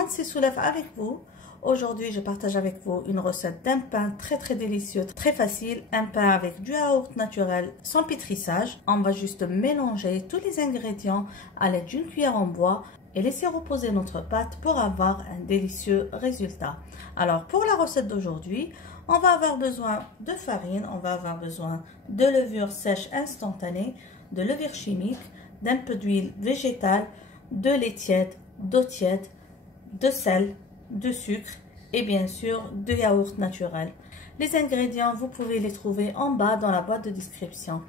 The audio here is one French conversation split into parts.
monde, c'est Soulef avec vous. Aujourd'hui, je partage avec vous une recette d'un pain très délicieux, très facile. Un pain avec du yaourt naturel sans pétrissage. On va juste mélanger tous les ingrédients à l'aide d'une cuillère en bois et laisser reposer notre pâte pour avoir un délicieux résultat. Alors, pour la recette d'aujourd'hui, on va avoir besoin de farine, on va avoir besoin de levure sèche instantanée, de levure chimique, d'un peu d'huile végétale, de lait tiède, d'eau tiède, de sel, de sucre et bien sûr de yaourt naturel. Les ingrédients, vous pouvez les trouver en bas dans la boîte de description.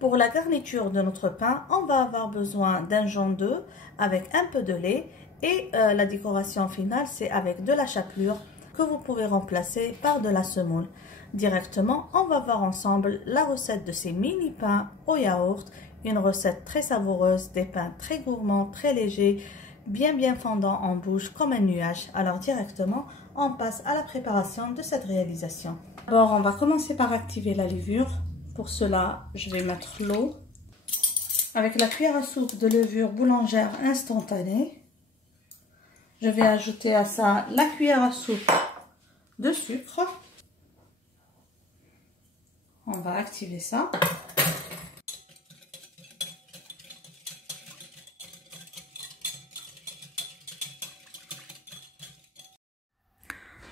Pour la garniture de notre pain, on va avoir besoin d'un jaune d'œuf avec un peu de lait et la décoration finale, c'est avec de la chapelure que vous pouvez remplacer par de la semoule. Directement, on va voir ensemble la recette de ces mini pains au yaourt, une recette très savoureuse, des pains très gourmands, très légers, bien fondant en bouche comme un nuage. Alors directement, on passe à la préparation de cette réalisation. D'abord, on va commencer par activer la levure. Pour cela, je vais mettre l'eau avec la cuillère à soupe de levure boulangère instantanée. Je vais ajouter à ça la cuillère à soupe de sucre. On va activer ça.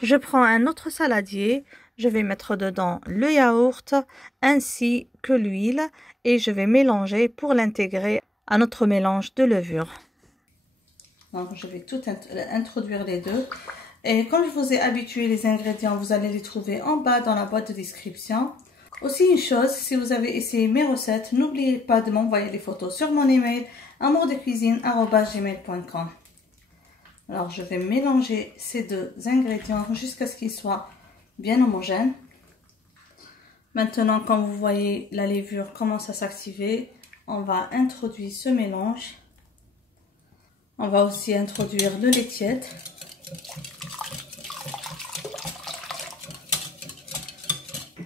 Je prends un autre saladier, je vais mettre dedans le yaourt ainsi que l'huile et je vais mélanger pour l'intégrer à notre mélange de levure. Donc je vais tout introduire les deux. Et comme je vous ai habitué, les ingrédients, vous allez les trouver en bas dans la boîte de description. Aussi une chose, si vous avez essayé mes recettes, n'oubliez pas de m'envoyer les photos sur mon email amourdecuisine@gmail.com. Alors, je vais mélanger ces deux ingrédients jusqu'à ce qu'ils soient bien homogènes. Maintenant, comme vous voyez, la levure commence à s'activer. On va introduire ce mélange. On va aussi introduire le lait tiède.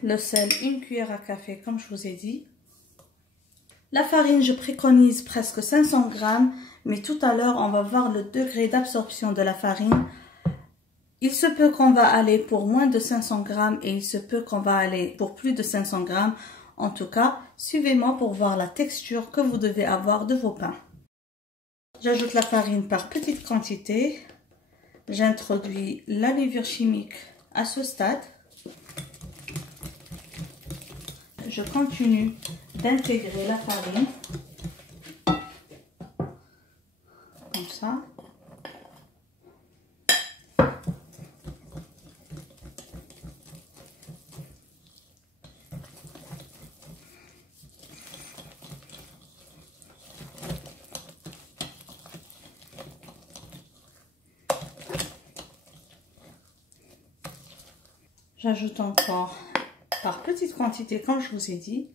Le sel, une cuillère à café, comme je vous ai dit. La farine, je préconise presque 500 g. Mais tout à l'heure, on va voir le degré d'absorption de la farine. Il se peut qu'on va aller pour moins de 500 g et il se peut qu'on va aller pour plus de 500 g. En tout cas, suivez-moi pour voir la texture que vous devez avoir de vos pains. J'ajoute la farine par petite quantité. J'introduis la levure chimique à ce stade. Je continue d'intégrer la farine. Comme ça. J'ajoute encore par petite quantité, comme je vous ai dit.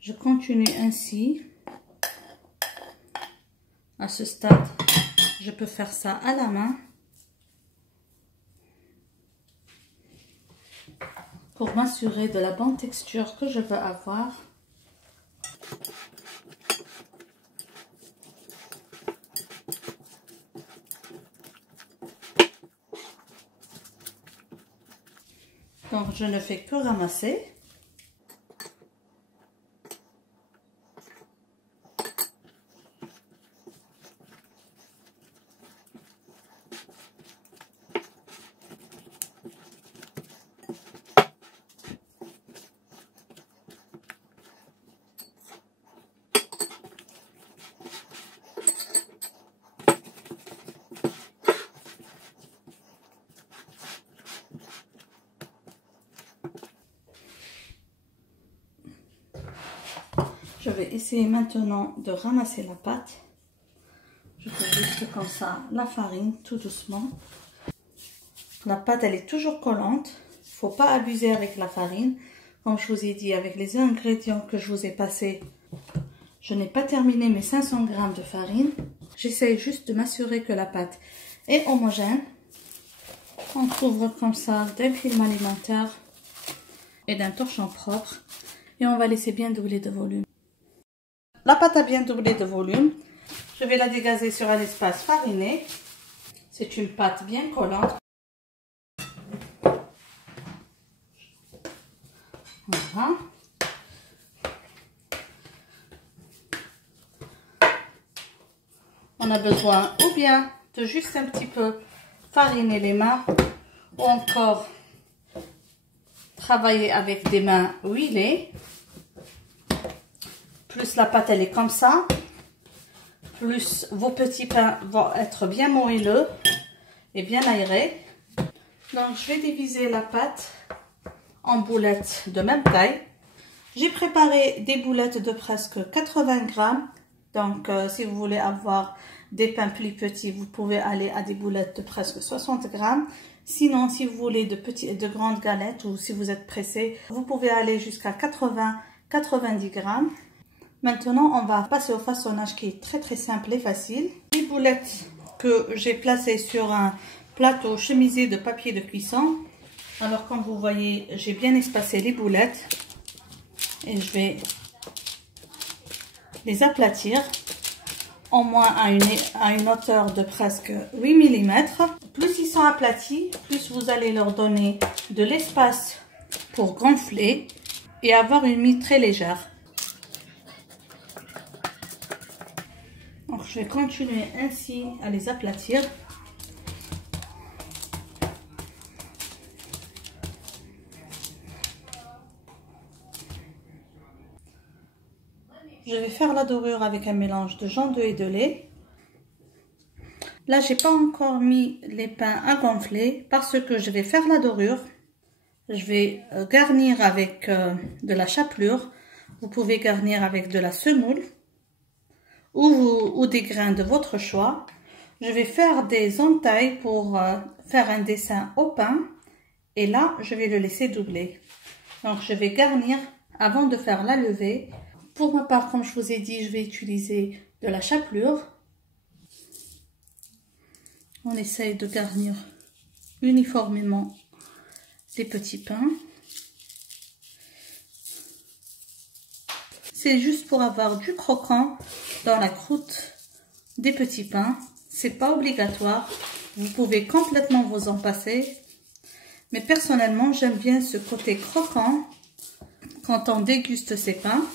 Je continue ainsi. À ce stade, je peux faire ça à la main pour m'assurer de la bonne texture que je veux avoir. Donc, je ne fais que ramasser. Je vais essayer maintenant de ramasser la pâte. Je fais juste comme ça la farine, tout doucement. La pâte, elle est toujours collante. Il ne faut pas abuser avec la farine. Comme je vous ai dit, avec les ingrédients que je vous ai passés, je n'ai pas terminé mes 500 g de farine. J'essaye juste de m'assurer que la pâte est homogène. On couvre comme ça d'un film alimentaire et d'un torchon propre. Et on va laisser bien doubler de volume. La pâte a bien doublé de volume. Je vais la dégazer sur un espace fariné. C'est une pâte bien collante. Voilà. On a besoin ou bien de juste un petit peu fariner les mains ou encore travailler avec des mains huilées. Plus la pâte elle est comme ça, plus vos petits pains vont être bien moelleux et bien aérés. Donc je vais diviser la pâte en boulettes de même taille. J'ai préparé des boulettes de presque 80 grammes. Donc si vous voulez avoir des pains plus petits, vous pouvez aller à des boulettes de presque 60 grammes. Sinon, si vous voulez de grandes galettes ou si vous êtes pressé, vous pouvez aller jusqu'à 80-90 grammes. Maintenant, on va passer au façonnage qui est très simple et facile. Les boulettes que j'ai placées sur un plateau chemisé de papier de cuisson. Alors, comme vous voyez, j'ai bien espacé les boulettes et je vais les aplatir au moins à une hauteur de presque 8 mm. Plus ils sont aplatis, plus vous allez leur donner de l'espace pour gonfler et avoir une mie très légère. Donc, je vais continuer ainsi à les aplatir. Je vais faire la dorure avec un mélange de jaune d'œuf et de lait. Là, j'ai pas encore mis les pains à gonfler parce que je vais faire la dorure. Je vais garnir avec de la chapelure. Vous pouvez garnir avec de la semoule ou des grains de votre choix. Je vais faire des entailles pour faire un dessin au pain. Et là, je vais le laisser doubler. Donc, je vais garnir avant de faire la levée. Pour ma part, comme je vous ai dit, je vais utiliser de la chapelure. On essaye de garnir uniformément les petits pains. C'est juste pour avoir du croquant dans la croûte des petits pains. C'est pas obligatoire. Vous pouvez complètement vous en passer. Mais personnellement, j'aime bien ce côté croquant quand on déguste ces pains.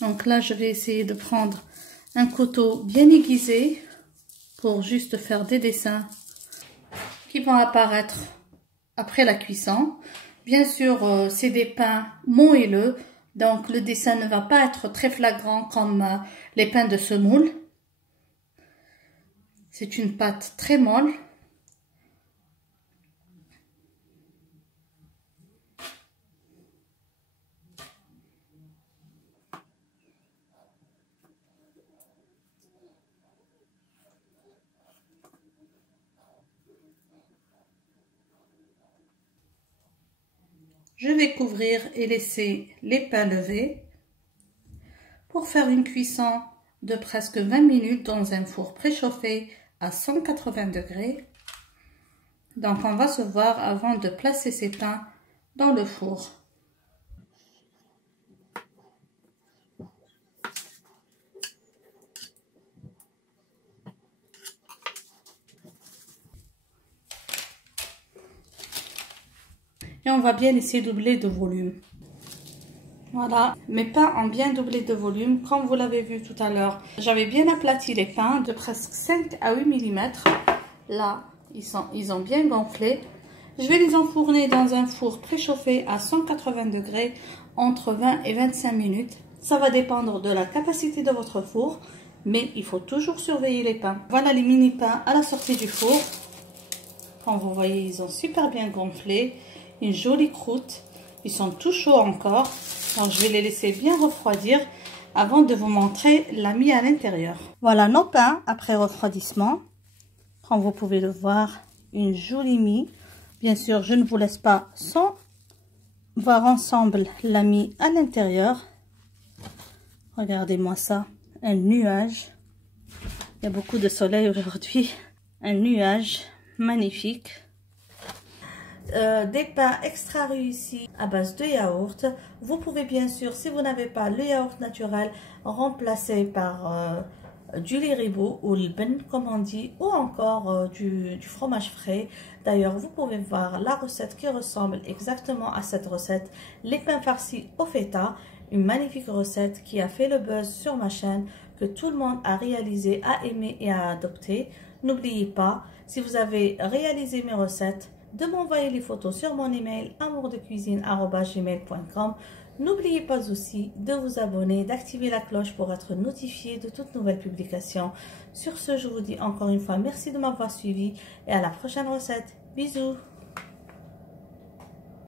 Donc là, je vais essayer de prendre un couteau bien aiguisé pour juste faire des dessins qui vont apparaître après la cuisson. Bien sûr, c'est des pains moelleux, donc le dessin ne va pas être très flagrant comme les pains de semoule. C'est une pâte très molle. Je vais couvrir et laisser les pains levés pour faire une cuisson de presque 20 minutes dans un four préchauffé à 180 degrés. Donc on va se voir avant de placer ces pains dans le four. Et on va bien laisser doubler de volume. Voilà, mes pains ont bien doublé de volume, comme vous l'avez vu tout à l'heure. J'avais bien aplati les pains de presque 5 à 8 mm. Là, ils ont bien gonflé. Je vais les enfourner dans un four préchauffé à 180 degrés entre 20 et 25 minutes. Ça va dépendre de la capacité de votre four, mais il faut toujours surveiller les pains. Voilà les mini pains à la sortie du four. Comme vous voyez, ils ont super bien gonflé. Une jolie croûte. Ils sont tout chauds encore. Donc je vais les laisser bien refroidir avant de vous montrer la mie à l'intérieur. Voilà nos pains après refroidissement. Comme vous pouvez le voir, une jolie mie. Bien sûr, je ne vous laisse pas sans voir ensemble la mie à l'intérieur. Regardez-moi ça, un nuage. Il y a beaucoup de soleil aujourd'hui. Un nuage magnifique. Des pains extra réussis à base de yaourt. Vous pouvez bien sûr, si vous n'avez pas le yaourt naturel, remplacer par du lait ribot ou le ben comme on dit, ou encore du fromage frais. D'ailleurs, vous pouvez voir la recette qui ressemble exactement à cette recette. Les pains farcis au feta, une magnifique recette qui a fait le buzz sur ma chaîne, que tout le monde a réalisé, a aimé et a adopté. N'oubliez pas, si vous avez réalisé mes recettes, de m'envoyer les photos sur mon email amourdecuisine@gmail.com. N'oubliez pas aussi de vous abonner, d'activer la cloche pour être notifié de toutes nouvelles publications. Sur ce, je vous dis encore une fois merci de m'avoir suivi et à la prochaine recette. Bisous!